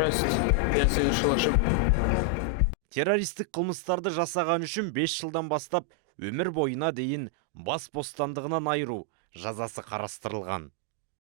террорист, я совершил ошибку. Террористік қылмыстарды жасаған үшін 5 жылдан бастап өмір бойына дейін бас бостандығынан айыру жазасы қарастырылған.